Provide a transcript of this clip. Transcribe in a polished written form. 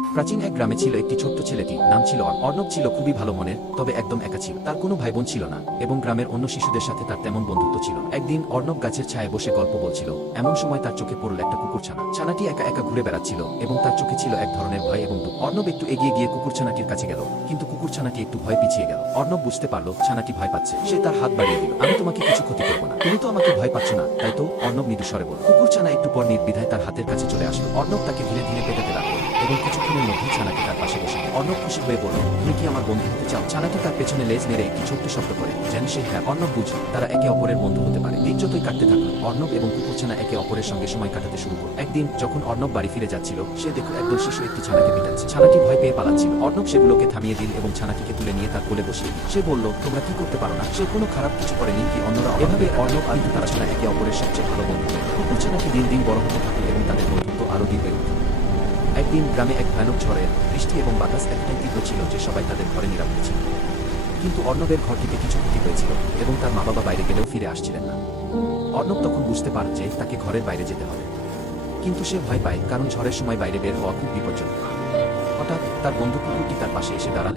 প্রাচীন এক গ্রামে ছিল একটি ছোট্ট ছেলেটি, নাম ছিল অর্ণব। ছিল খুবই ভালো মনের, তবে একদম একা ছিল। তার কোনো ভাই বোন ছিল না এবং গ্রামের অন্য শিশুদের সাথে তার তেমন বন্ধুত্ব ছিল না। একদিন অর্ণব গাছের ছায়ায় বসে গল্প বলছিল, এমন সময় তার চোখে পড়ল একটা কুকুরছানা। ছানাটি একা একা ঘুরে বেড়াচ্ছিল এবং তার চোখে ছিল এক ধরনের ভয় এবং দুঃখ। অর্ণব একটু এগিয়ে গিয়ে কুকুরছানাটির কাছে গেল, কিন্তু কুকুরছানাটি একটু ভয় পিছিয়ে গেল। অর্ণব বুঝতে পারলো ছানাটি ভয় পাচ্ছে। সে তার হাত বাড়িয়ে দিল। আমি তোমাকে কিছু ক্ষতি করবো না, তুমি তো আমাকে ভয় পাচ্ছ না, তাই তো? অর্ণব মৃদু স্বরে বলল। কুকুরছানা একটু পর নির্দ্বিধায় তার হাতের কাছে চলে আসলো। অর্ণব তাকে ধীরে ধীরে পেটাতে লাগলো এবং কিছুক্ষণের মধ্যেই ছানাটি তার পাশে বসে। অর্ণব খুশি হয়ে বলল, তুমি কি আমার বন্ধু হতে চাও? ছানাটি তার পেছনে লেজ মেরে একটি ছোট্ট শব্দ করে, যেন সে হ্যাঁ। অর্ণব বুঝল তারা একে অপরের বন্ধু হতে পারে। দিন যতই কাটতে থাকলো, অর্ণব এবং কুকুরছানা একে অপরের সঙ্গে সময় কাটাতে শুরু করল। একদিন যখন অর্ণব বাড়ি ফিরে যাচ্ছিল, সে দেখল একদল শিশু একটি ছানাকে পিটাচ্ছে। ছানাটি ভয় পেয়ে পালাচ্ছিল। অর্ণব সেগুলোকে থামিয়ে দিল এবং ছানাটিকে তুলে নিয়ে তার কোলে বসিয়ে দিল। সে বলল, তোমরা কি করতে পারো না? সে কোনো খারাপ কিছু করেনি কি অন্যরা? এভাবে অর্ণব আর তারা ছানা একে অপরের সবচেয়ে ভালো বন্ধু হল। কুকুরছানাটি দিন দিন বড় হতে থাকলো এবং তাদের বন্ধুত্ব আরও দৃঢ় হয়ে উঠল। একদিন গ্রামে এক ভয়ানক ঝড়ের বৃষ্টি এবং বাতাস এতটাই তীব্র ছিল যে সবাই তাদের ঘরে নিরাপদে ছিল। কিন্তু অর্ণবের ঘরটিতে কিছু ক্ষতি হয়েছিল এবং তার মা বাবা বাইরে গেলেও ফিরে আসছিলেন না। অর্ণব তখন বুঝতে পারে যে তাকে ঘরের বাইরে যেতে হবে, কিন্তু সে ভয় পায় কারণ ঝড়ের সময় বাইরে বের হওয়া খুব বিপজ্জনক। হঠাৎ তার বন্ধু কুকুরটি তার পাশে এসে দাঁড়াল।